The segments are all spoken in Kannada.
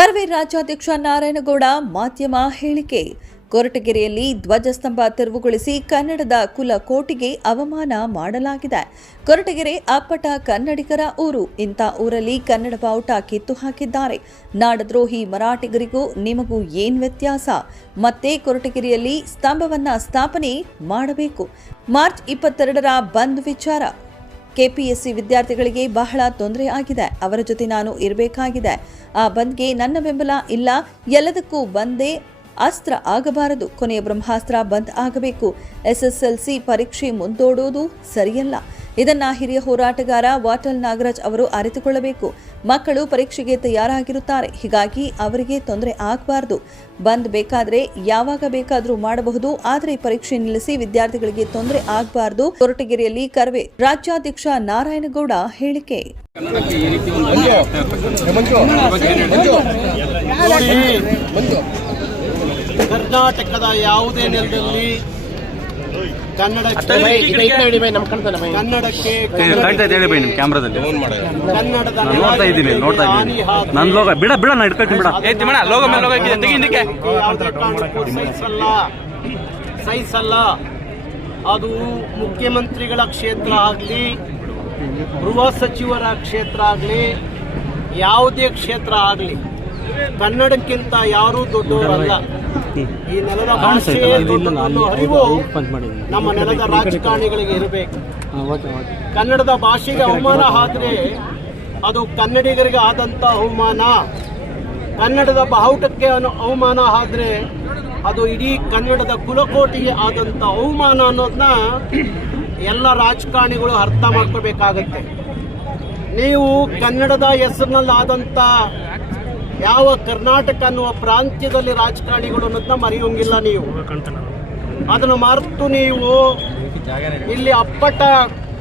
ಕರ್ವೆ ರಾಜ್ಯಾಧ್ಯಕ್ಷ ನಾರಾಯಣಗೌಡ ಮಾಧ್ಯಮ ಹೇಳಿಕೆ. ಕೊರಟಗೆರೆಯಲ್ಲಿ ಧ್ವಜಸ್ತಂಭ ತೆರವುಗೊಳಿಸಿ ಕನ್ನಡದ ಕುಲ ಕೋಟಿಗೆ ಅವಮಾನ ಮಾಡಲಾಗಿದೆ. ಕೊರಟಗೆರೆ ಅಪ್ಪಟ ಕನ್ನಡಿಗರ ಊರು. ಇಂಥ ಊರಲ್ಲಿ ಕನ್ನಡ ಬಾವುಟ ಕಿತ್ತು ಹಾಕಿದ್ದಾರೆ. ನಾಡದ್ರೋಹಿ ಮರಾಠಿಗರಿಗೂ ನಿಮಗೂ ಏನ್ ವ್ಯತ್ಯಾಸ? ಮತ್ತೆ ಕೊರಟಗೆರೆಯಲ್ಲಿ ಸ್ತಂಭವನ್ನ ಸ್ಥಾಪನೆ ಮಾಡಬೇಕು. ಮಾರ್ಚ್ ಇಪ್ಪತ್ತೆರಡರ ಬಂದ್ ವಿಚಾರ. ಕೆಪಿಎಸ್ಸಿ ವಿದ್ಯಾರ್ಥಿಗಳಿಗೆ ಬಹಳ ತೊಂದರೆ ಆಗಿದೆ. ಅವರ ಜೊತೆ ನಾನು ಇರಬೇಕಾಗಿದೆ. ಆ ಬಂದ್ಗೆ ನನ್ನ ಬೆಂಬಲ ಇಲ್ಲ. ಎಲ್ಲದಕ್ಕೂ ಬಂದೇ ಅಸ್ತ್ರ ಆಗಬಾರದು. ಕೊನೆಯ ಬ್ರಹ್ಮಾಸ್ತ್ರ ಬಂದ್ ಆಗಬೇಕು. ಎಸ್ಎಸ್ಎಲ್ಸಿ ಪರೀಕ್ಷೆ ಮುಂದೂಡುವುದು ಸರಿಯಲ್ಲ. ಇದನ್ನ ಹಿರಿಯ ಹೋರಾಟಗಾರ ವಾಟಲ್ ನಾಗರಾಜ್ ಅವರು ಅರಿತುಕೊಳ್ಳಬೇಕು. ಮಕ್ಕಳು ಪರೀಕ್ಷೆಗೆ ತಯಾರಾಗಿರುತ್ತಾರೆ. ಹೀಗಾಗಿ ಅವರಿಗೆ ತೊಂದರೆ ಆಗಬಾರದು. ಬಂದ್ ಬೇಕಾದ್ರೆ ಯಾವಾಗ ಬೇಕಾದರೂ ಮಾಡಬಹುದು. ಆದರೆ ಪರೀಕ್ಷೆ ನಿಲ್ಲಿಸಿ ವಿದ್ಯಾರ್ಥಿಗಳಿಗೆ ತೊಂದರೆ ಆಗಬಾರದು. ಕೊರಟಗೆರೆಯಲ್ಲಿ ಕರ್ವೆ. ರಾಜ್ಯಾಧ್ಯಕ್ಷ ನಾರಾಯಣಗೌಡ ಹೇಳಿಕೆ. ಕರ್ನಾಟಕದ ಯಾವುದೇ ನೆಲದಲ್ಲಿ ಕನ್ನಡಕ್ಕೆ ಕನ್ನಡಕ್ಕೆ ಕ್ಯಾಮ್ರಾದಲ್ಲಿ. ಕನ್ನಡದ ನಾನು ನೋಡ್ತಾ ಇದ್ದೀನಿ ನೋಡ್ತಾ ಇದ್ದೀನಿ. ಆದ್ರೆ ಲೋಗ ಬಿಡ ಬಿಡ ನಾ ಇಟ್ಕೊಳ್ತೀನಿ ಬಿಡ. ಏ ತಿಮ್ಮಣ್ಣ ಲೋಗೋ ಮೇಲೆ ಲೋಗೋ ಹಾಕಿದೆ ತೆಗಿ ಹಿಂದಕ್ಕೆ. ಯಾವುದೇ ಕಾರಣಕ್ಕೂ ಸಹಿಸಲ್ಲ. ಸಹಿಸಲ್ಲ. ಅದು ಮುಖ್ಯಮಂತ್ರಿಗಳ ಕ್ಷೇತ್ರ ಆಗಲಿ ಗೃಹ ಸಚಿವರ ಕ್ಷೇತ್ರ ಆಗಲಿ ಯಾವುದೇ ಕ್ಷೇತ್ರ ಆಗಲಿ ಕನ್ನಡಕ್ಕಿಂತ ಯಾರೂ ದೊಡ್ಡವರಲ್ಲ. ಈ ನೆಲದ ಭಾಷೆ ಅರಿವು ನಮ್ಮ ನೆಲದ ರಾಜಕಾರಣಿಗಳಿಗೆ ಇರಬೇಕು. ಕನ್ನಡದ ಭಾಷೆಗೆ ಅವಮಾನ ಆದ್ರೆ ಅದು ಕನ್ನಡಿಗರಿಗೆ ಆದಂತ ಅವಮಾನ. ಕನ್ನಡದ ಬಾವುಟಕ್ಕೆ ಅವಮಾನ ಆದ್ರೆ ಅದು ಇಡೀ ಕನ್ನಡದ ಕುಲಕೋಟಿಗೆ ಆದಂತ ಅವಮಾನ ಅನ್ನೋದನ್ನ ಎಲ್ಲ ರಾಜಕಾರಣಿಗಳು ಅರ್ಥ ಮಾಡ್ಕೋಬೇಕಾಗತ್ತೆ. ನೀವು ಕನ್ನಡದ ಹೆಸರಿನಲ್ಲಿ ಆದಂತ ಯಾವ ಕರ್ನಾಟಕ ಅನ್ನುವ ಪ್ರಾಂತ್ಯದಲ್ಲಿ ರಾಜಕಾರಣಿಗಳು ಅನ್ನೋದನ್ನ ಮರೆಯೋಂಗಿಲ್ಲ ನೀವು. ಅದನ್ನು ಮರೆತು ನೀವು ಇಲ್ಲಿ ಅಪ್ಪಟ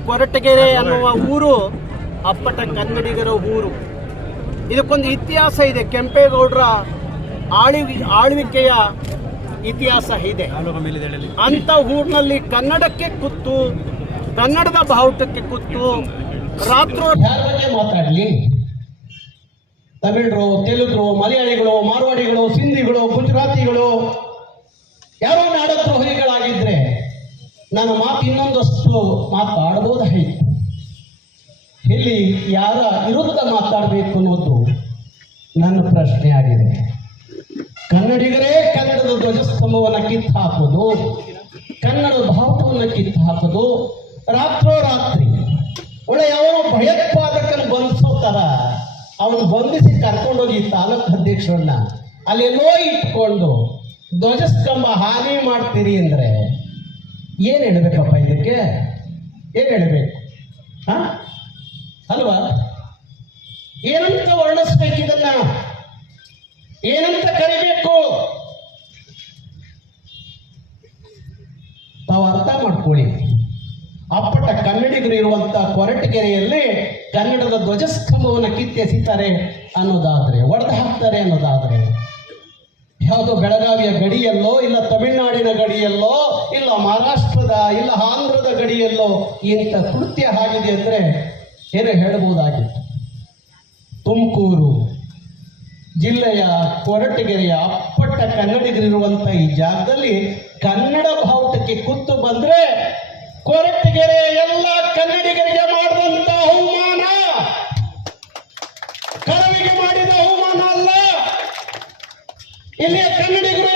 ಕೊರಟಗೆರೆ ಅನ್ನುವ ಊರು, ಅಪ್ಪಟ ಕನ್ನಡಿಗರ ಊರು. ಇದಕ್ಕೊಂದು ಇತಿಹಾಸ ಇದೆ. ಕೆಂಪೇಗೌಡರ ಆಳಿ, ಆಳ್ವಿಕೆಯ ಇತಿಹಾಸ ಇದೆ. ಅಂತ ಊರಿನಲ್ಲಿ ಕನ್ನಡಕ್ಕೆ ಕುತ್ತು ಕನ್ನಡದ ಬಾವುಟಕ್ಕೆ ಕುತ್ತು ರಾತ್ರೋ ಮಾತಾಡಲಿ? ತಮಿಳರು, ತೆಲುಗರು, ಮಲಯಾಳಿಗಳು, ಮಾರ್ವಾಡಿಗಳು, ಸಿಂಧಿಗಳು, ಗುಜರಾತಿಗಳು, ಯಾರೋ ನಾಡದ್ರೋಹಿಗಳಾಗಿದ್ರೆ ನನ್ನ ಮಾತು ಇನ್ನೊಂದಷ್ಟು ಮಾತಾಡಬಹುದಾಯಿತು ಇಲ್ಲಿ ಯಾರ ವಿರುದ್ಧ ಮಾತಾಡಬೇಕು ಅನ್ನೋದು ನನ್ನ ಪ್ರಶ್ನೆ ಆಗಿದೆ. ಕನ್ನಡಿಗರೇ ಕನ್ನಡದ ಧ್ವಜಸ್ತಂಭವನ್ನು ಕಿತ್ತು ಹಾಕೋದು ಕನ್ನಡ ಭಾವವನ್ನು ಕಿತ್ತು ಹಾಕೋದು ರಾತ್ರೋರಾತ್ರಿ. ಒಳ್ಳೆ ಯಾವ ಭಯೋತ್ಪಾದಕನ ಬಂಧಿಸೋ ಥರ ಅವನು ಬಂಧಿಸಿ ಕರ್ಕೊಂಡೋಗಿ ತಾಲೂಕು ಅಧ್ಯಕ್ಷರನ್ನ ಅಲ್ಲೆಲ್ಲೋ ಇಟ್ಕೊಂಡು ಧ್ವಜಸ್ತಂಭ ಹಾನಿ ಮಾಡ್ತೀರಿ ಅಂದರೆ ಏನು ಹೇಳಬೇಕಪ್ಪ ಇದಕ್ಕೆ? ಏನು ಹೇಳಬೇಕು? ಅಲ್ವಾ? ಏನಂತ ವರ್ಣಿಸ್ಬೇಕಿದನ್ನ? ಏನಂತ ಕರಿಬೇಕು? ತಾವು ಅರ್ಥ ಮಾಡ್ಕೊಳ್ಳಿ. ಅಪ್ಪಟ ಕನ್ನಡಿಗರು ಇರುವಂತ ಕೊರಟಗೆರೆಯಲ್ಲಿ ಕನ್ನಡದ ಧ್ವಜಸ್ತಂಭವನ್ನು ಕಿತ್ತೆಸಿತಾರೆ ಅನ್ನೋದಾದ್ರೆ, ಒಡೆದು ಹಾಕ್ತಾರೆ ಅನ್ನೋದಾದ್ರೆ. ಯಾವುದೋ ಬೆಳಗಾವಿಯ ಗಡಿಯಲ್ಲೋ, ಇಲ್ಲ ತಮಿಳುನಾಡಿನ ಗಡಿಯಲ್ಲೋ, ಇಲ್ಲ ಮಹಾರಾಷ್ಟ್ರದ, ಇಲ್ಲ ಆಂಧ್ರದ ಗಡಿಯಲ್ಲೋ ಇಂಥ ಕೃತ್ಯ ಆಗಿದೆ ಅಂದ್ರೆ ಏನು ಹೇಳಬಹುದಾಗಿತ್ತು? ತುಮಕೂರು ಜಿಲ್ಲೆಯ ಕೊರಟಗೆರೆಯ ಅಪ್ಪಟ್ಟ ಕನ್ನಡಿಗರಿರುವಂತ ಈ ಜಾಗದಲ್ಲಿ ಕನ್ನಡ ಬಾವುಟಕ್ಕೆ ಕುತ್ತು ಬಂದ್ರೆ ಕೊರಟಗೆರೆ ಎಲ್ಲ ಕನ್ನಡಿಗರಿಗೆ ಮಾಡಿದಂತ ಅವಮಾನ. ಕರವಿಗೆ ಮಾಡಿದ ಅವಮಾನ ಅಲ್ಲ. ಇಲ್ಲಿಯ ಕನ್ನಡಿಗರು